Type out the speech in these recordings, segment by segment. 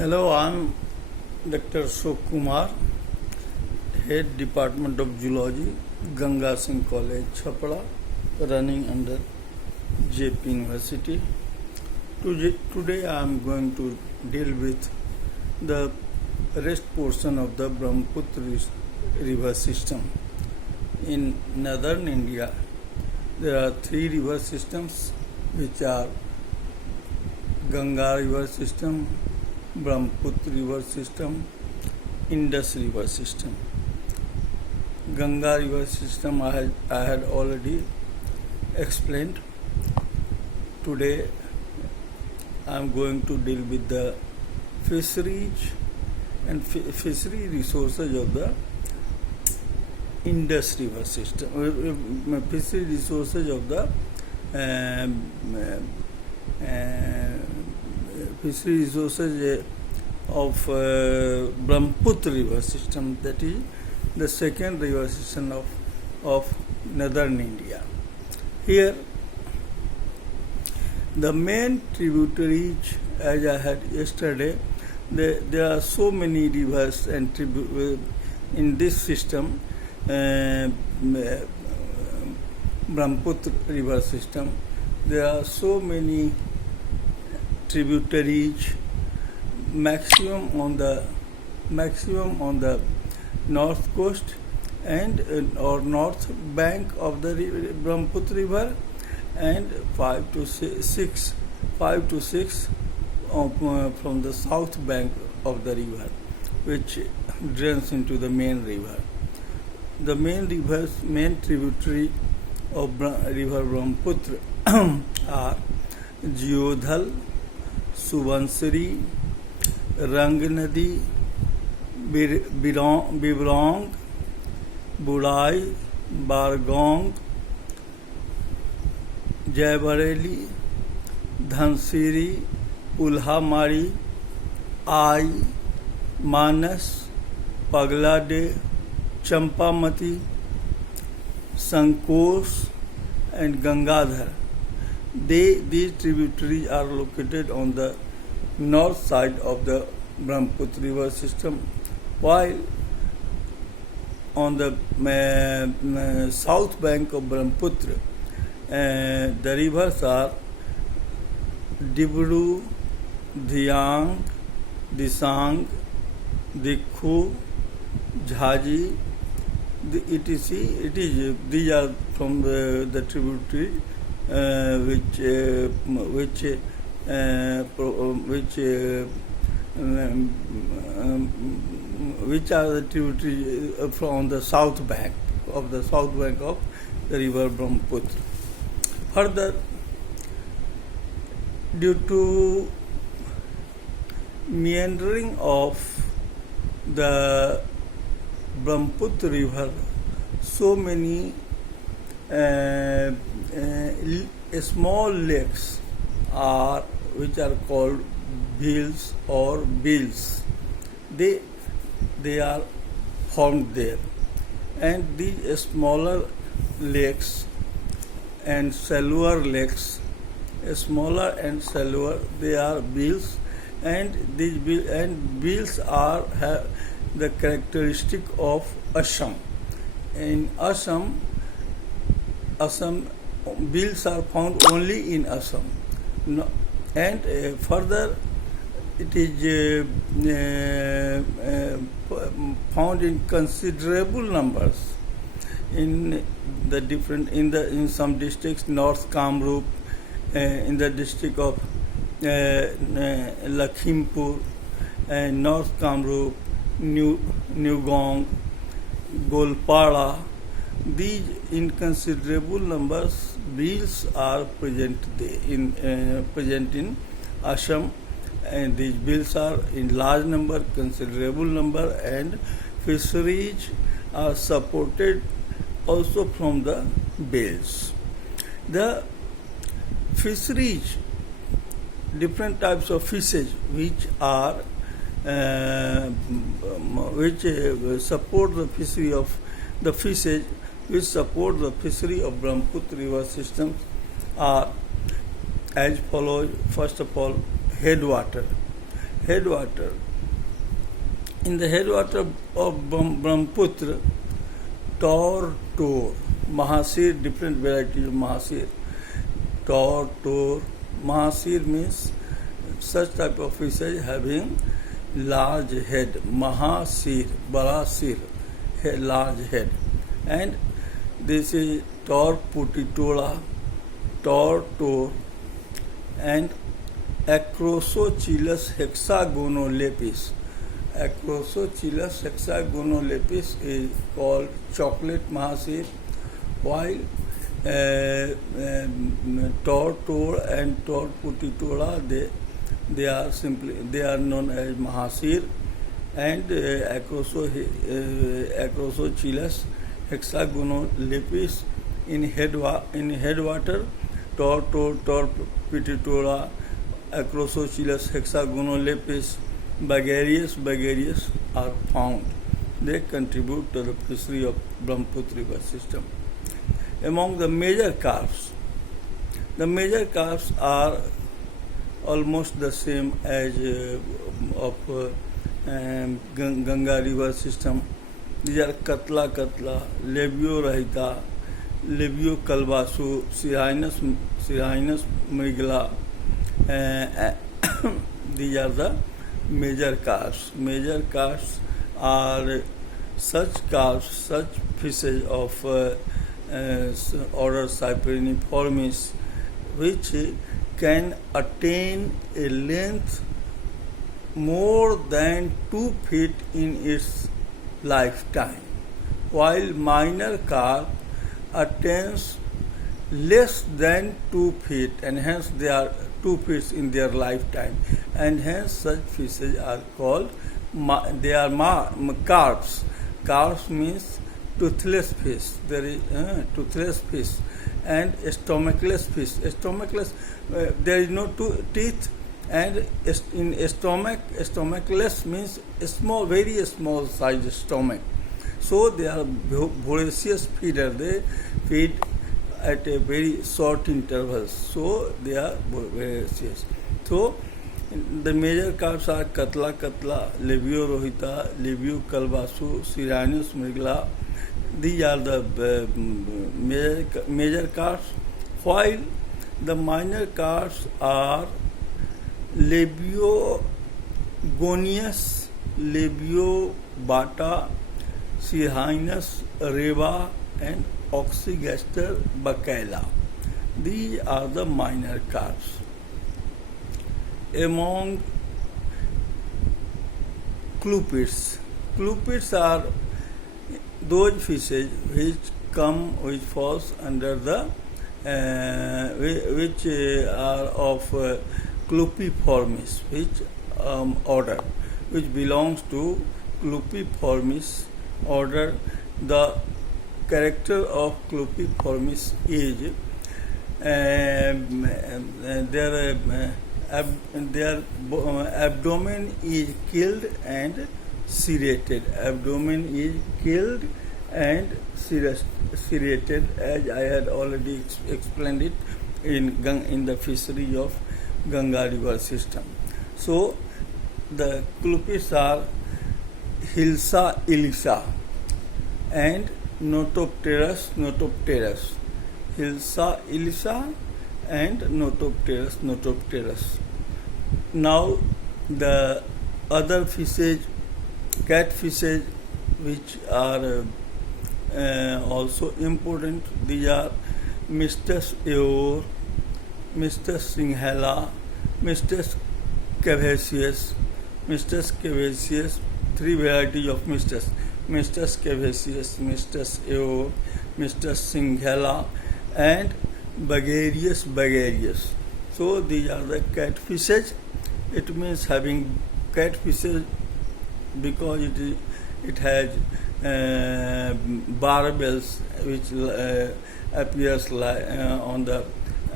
Hello, I'm Dr. Ashok Kumar, Head Department of Zoology, Ganga Singh College, Chhapra, running under JP University. Today I am going to deal with the rest portion of the Brahmaputra river system. In northern India, there are three river systems which are Ganga river system, Brahmaputra river system, Indus river system. Ganga river system I had already explained. Today I am going to deal with the fisheries and fishery resources of the Indus river system, fishery resources of the fishery resources of Brahmaputra river system, that is the second river system of northern India. Here the main tributaries, as I had yesterday, there are so many rivers and in this system, Brahmaputra river system. There are so many tributaries, maximum on the north coast and or north bank of the Brahmaputra river, and 5 to 6 from the south bank of the river, which drains into the main river. The main tributary of river Brahmaputra are Jiyodhal, Subansiri, Rang Nadi, Bibrong, Budai, Bargong, Jaibareli, Dhansiri, Ulhamari, Ai, Manas, Paglade, Champamati, Sankos, and Gangadhar. These tributaries are located on the north side of the Brahmaputra river system, while on the south bank of Brahmaputra, the rivers are Dibru, Dhiang, Disang, Dikhu, Jhaji, etc. These are from the tributary which are the tributaries from the south bank of the river Brahmaputra. Further, due to meandering of the Brahmaputra river, so many small lakes which are called bhils or bills. They are formed there, and these smaller lakes and shallower lakes, smaller and shallower, they are bills, and these bills have the characteristic of Assam. In Assam, bills are found only in Assam, and further it is found in considerable numbers in some districts, North Kamrup, in the district of Lakhimpur, North Kamrup, Newgong, Golpara. These in considerable numbers bills are present in Assam, and these bills are in large number, considerable number, and fisheries are supported also from the bills. The fisheries, different types of fishes which support the fishery of the fishes which support the fishery of Brahmaputra river systems are as follows. First of all, headwater. headwater. In the headwater of Brahmaputra, Tor, Mahasir, different varieties of Mahasir. Tor, Mahasir means such type of fishes having large head. Mahasir, Barasir, large head. And this is Tor putitola, Tor, and Acrosochilus hexagonolepis. Acrosochilus hexagonolepis is called chocolate mahasir, while Tor and Tor putitola they are known as mahasir, and Acrosochilus hexagonolepis in headwater, Tor putitola, Acrosochilus hexagonolepis, Bagarius are found. They contribute to the fishery of Brahmaputra river system. Among the major carps are almost the same as of Ganga river system. These are Katla, Labio rahita, Labio kalbasu, Syrinus mrigala. These are the major carps. Major carps are such fishes of order Cypriniformis, which can attain a length more than 2 feet in its lifetime, while minor carp attains less than 2 feet, and hence they are 2 feet in their lifetime, and hence such fishes are called carps. Carps means toothless fish. There is toothless fish and stomachless fish. Stomachless, there is no teeth, and in stomachless means very small size stomach. So they are voracious feeder. They feed at a very short intervals. So they are voracious. So the major carps are Katla, Labio rohita, Labio kalbasu, Syrinus mrigala. These are the major carps, while the minor carps are Labiogonius, Labiobata, Syrinus reva, and Oxygaster bacala. These are the minor carps. Among clupids are those fishes which falls under the which are of Clupiformis, which order, which belongs to Clupiformis order. The character of Clupiformis is their abdomen is killed and serrated. Abdomen is killed and serrated, as I had already explained it in the fishery of Ganga river system. So the clupids are Hilsa ilisa and Notopterus. Hilsa ilisa and Notopterus. Now the other fishes, cat fishes, which are also important, these are Mistus eor, Mistus singhala, Mistus cavaceus, three varieties of Mistus cavaceus, Mistus eor, Mistus singhala, and Bagarius. So these are the cat fishes. It means having cat fishes because it has barbels which appears on the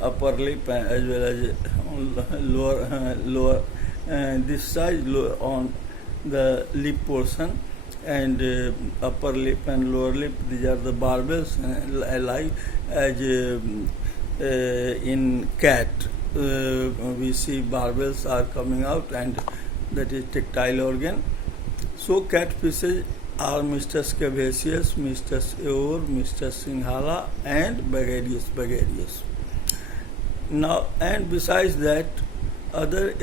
upper lip as well as on lower this side on the lip portion, and upper lip and lower lip, these are the barbels, like as in cat we see barbels are coming out, and that is tactile organ. So catfishes are Mr. Scabaceous, Mr. Eor, Mr. Singhala, and Bagarius. Now, and besides that, other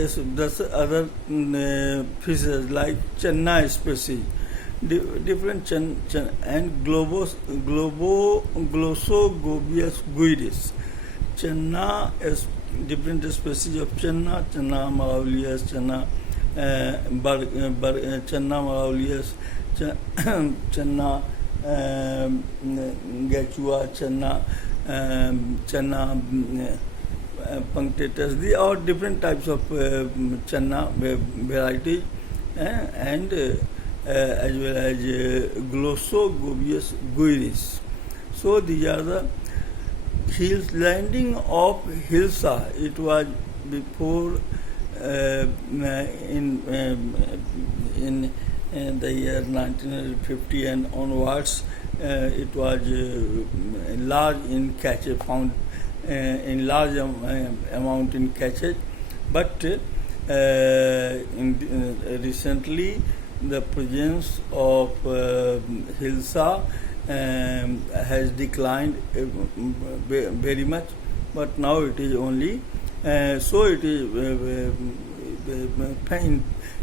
fishes like Channa species, different and Glossogobius guidis. Channa is different species of Channa malaulius, Channa Channa malaulius, Channa Gachua, Channa punctatus. These are different types of Channa varieties, and as well as Glossogobius guidis. So these are the landing of Hilsa. It was before in the year 1950 and onwards. It was large in catches, found in large amount in catches, but recently the presence of Hilsa has declined very much, but now it is only so it is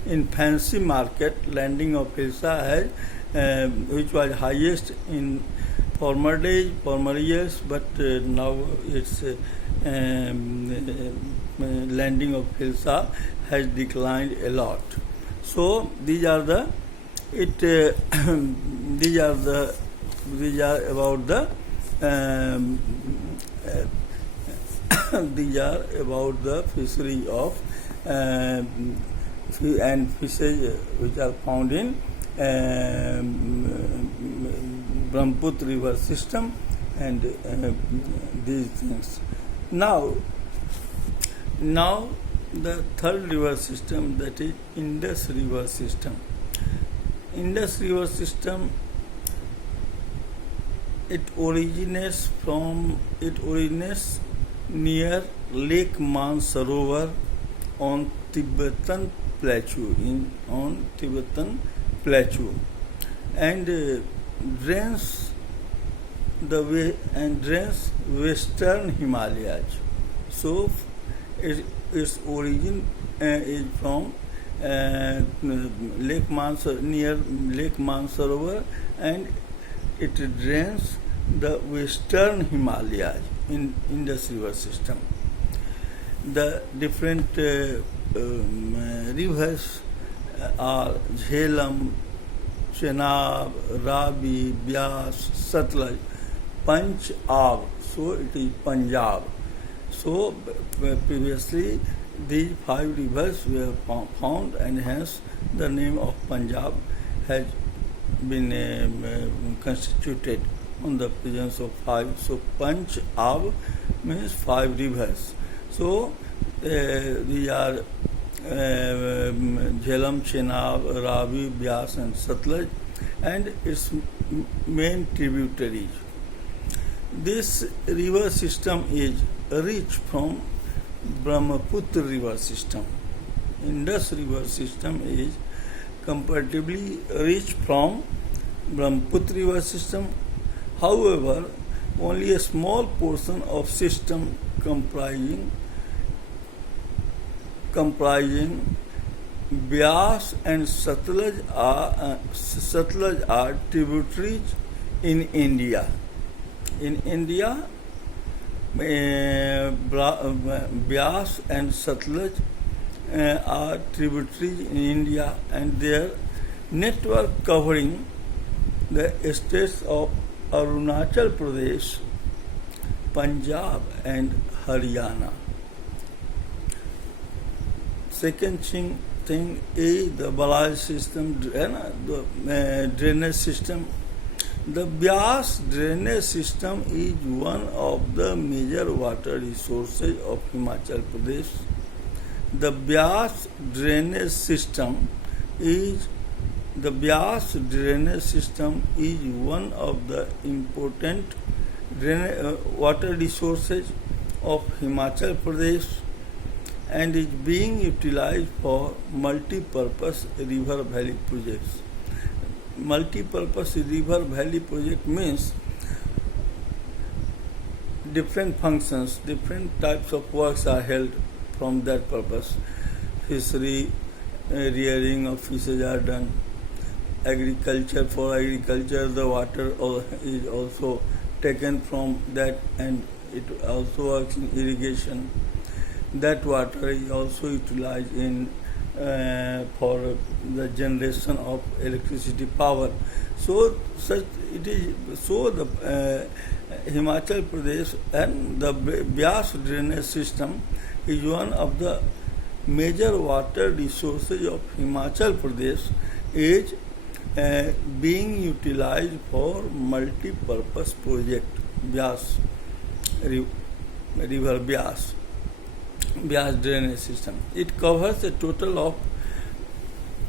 in fancy market. Landing of Hilsa has which was highest in former years, but now its landing of Hilsa has declined a lot. So these are the these are about the these are about the fishery of and fishes which are found in Brahmaputra river system and these things. Now the third river system, that is Indus river system. Indus river system, it originates near Lake Mansarovar on Tibetan plateau and drains western Himalayas. So its origin is from near Lake Mansarovar, and it drains the western Himalayas in Indus river system. The different rivers are Jhelum, Chenab, Ravi, Byas, Satluj, Panch-Ab. So it is Punjab. So previously these 5 rivers were found, and hence the name of Punjab has been constituted on the presence of 5. So Panch-Ab means 5 rivers. So these are Jhelum, Chenab, Ravi, Byas and Satluj, and its main tributaries. This river system is rich from Brahmaputra river system. Indus river system is comparatively rich from Brahmaputra river system. However, only a small portion of system comprising Byas and Satluj are tributaries in India. In India, Byas and Satluj are tributaries in India, and their network covering the states of Arunachal Pradesh, Punjab and Haryana. Second thing is the barrage system, the drainage system. The Byas drainage system is one of the major water resources of Himachal Pradesh. The Byas drainage system is one of the important water resources of Himachal Pradesh. and is being utilized for multi-purpose river valley projects. Multi-purpose river valley project means different functions, different types of works are held from that purpose. Fishery, rearing of fishes are done. Agriculture, for agriculture, the water is also taken from that, and it also works in irrigation. That water is also utilized in for the generation of electricity power. So such it is. So the Himachal Pradesh and the Byas drainage system is one of the major water resources of Himachal Pradesh, is being utilized for multi-purpose project. Byas river Byas drainage system. It covers a total of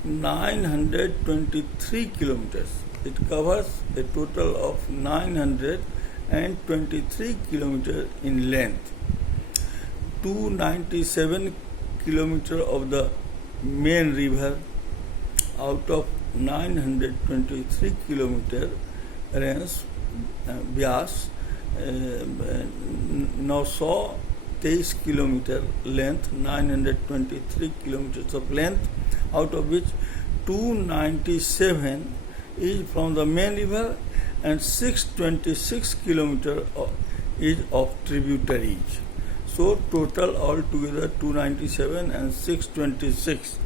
923 kilometers. It covers a total of 923 kilometers in length. 297 kilometers of the main river out of 923 kilometers runs Byas, 923 kilometer length, 923 kilometers of length, out of which 297 is from the main river and 626 kilometers is of tributaries. So total altogether 297 and 626.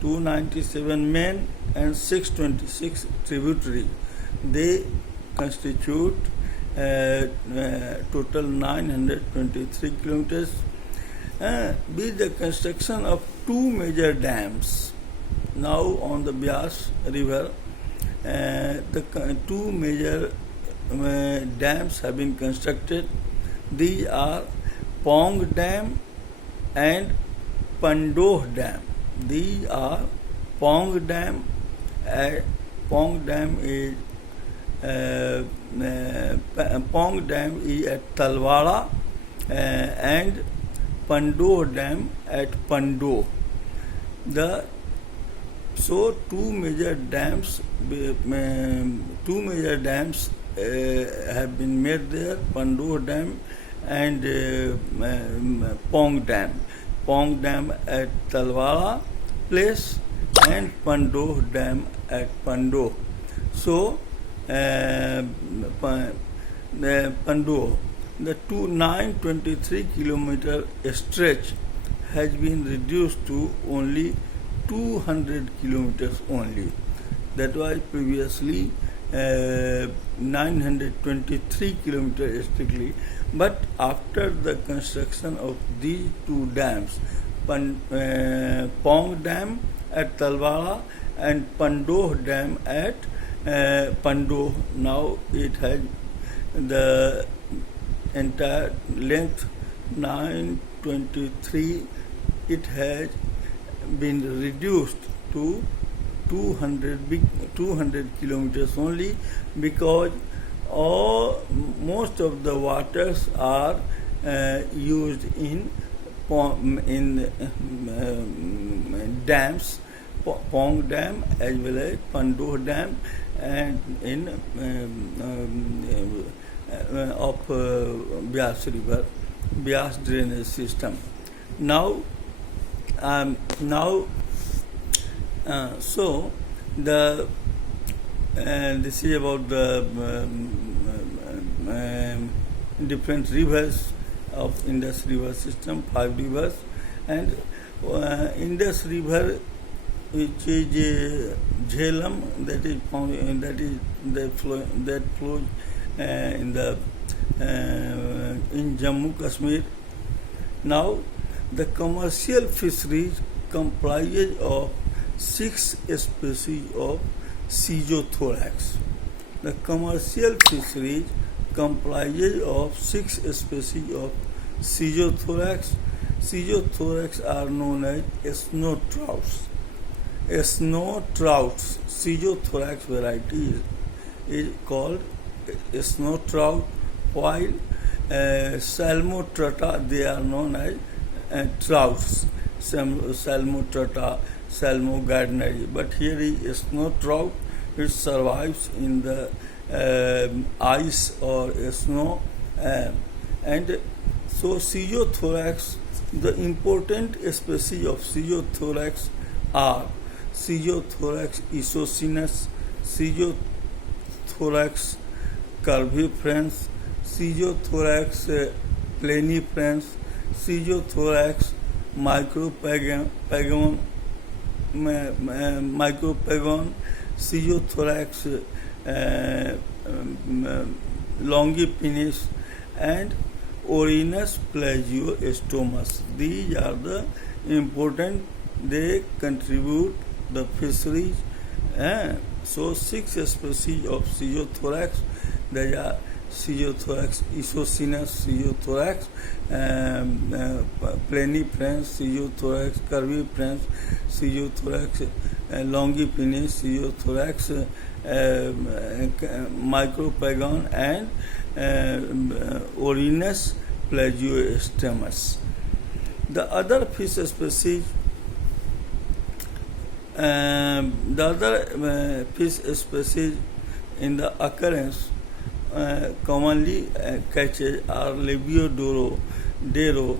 297 main and 626 tributary. They constitute total 923 kilometers. With the construction of two major dams now on the Byas river, the two major dams have been constructed. These are Pong Dam and Pandoh Dam. These are Pong Dam. Pong Dam is Pong Dam is at Talwara and Pandoh Dam at Pandoh. So two major dams have been made there, Pandoh Dam and Pong Dam. Pong Dam at Talwara place and Pandoh Dam at Pandoh. So Pandoh, the 923 kilometer stretch has been reduced to only 200 kilometers only. That was previously 923 kilometers strictly. But after the construction of these two dams, Pong Dam at Talwara and Pandoh Dam at Pandoh, now it has the entire length 923. It has been reduced to 200 kilometers only, because most of the waters are used in dams, Pong Dam as well as Pandoh Dam, and in of Byas river, Byas drainage system. So the this is about the different rivers of Indus river system, 5 rivers, and Indus river, which is Jhelum, that flows in Jammu Kashmir. Now the commercial fisheries comprises of 6 species of Schizothorax. The commercial fisheries comprises of 6 species of Schizothorax. Schizothorax are known as snow trouts. Snow trouts, Schizothorax variety is called snow trout, while Salmotrata, they are known as trouts, Salmotata, Salmo gardneri. But here is snow trout. It survives in the ice or snow, and so Scyzothorax. The important species of Scyzothorax are Scyzothorax isocinus, Scyzothorax curvifrens, Scyzothorax plenifrens, Scyzothorax micropagon, Scyzothorax longipinis, and Orinus plagiostomus. These are the important. They contribute the fisheries. So 6 species of Scyzothorax. They are Scyzothorax isocinus, Scyzothorax plenifrens, Scyzothorax curvifrens, Scyzothorax longipinis, Scyzothorax micropagon, and Orinus plagiostomus. The other fish species, in the occurrence commonly catches are Lebiodoro, Dero,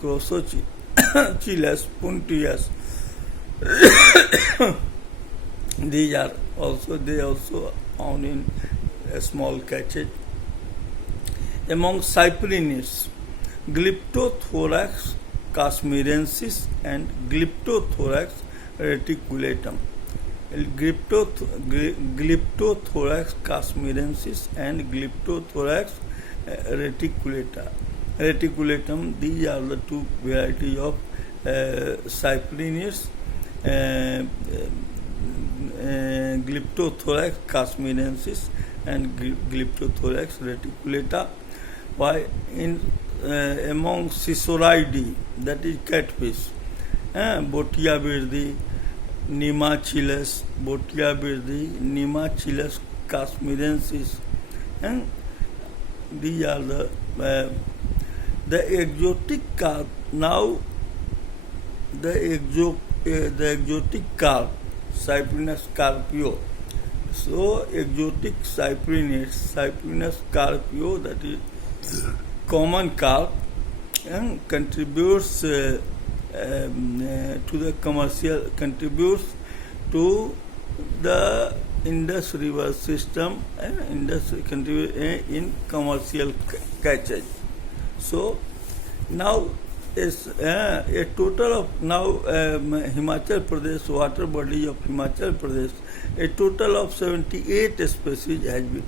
Crococilus, Puntius. They also found in small catches. Among cyprinids, Glyptothorax cashmerensis and Glyptothorax reticulatum. Glyptothorax cashmerensis and Glyptothorax reticulatum. These are the 2 varieties of cyprinids. Glyptothorax cashmerensis and Glyptothorax reticulata. Why among Sisoridae, that is catfish, Botia birdi, Nemachilus, Botia birdi, Nemachilus cashmerensis, and these are the exotic carp. Now the exotic carp, Cyprinus carpio. So exotic cyprinids, Cyprinus carpio, that is common carp, and contributes to the Indus River system, and contribute in commercial catches. So now is a total of Himachal Pradesh, water body of Himachal Pradesh, a total of 78 species has been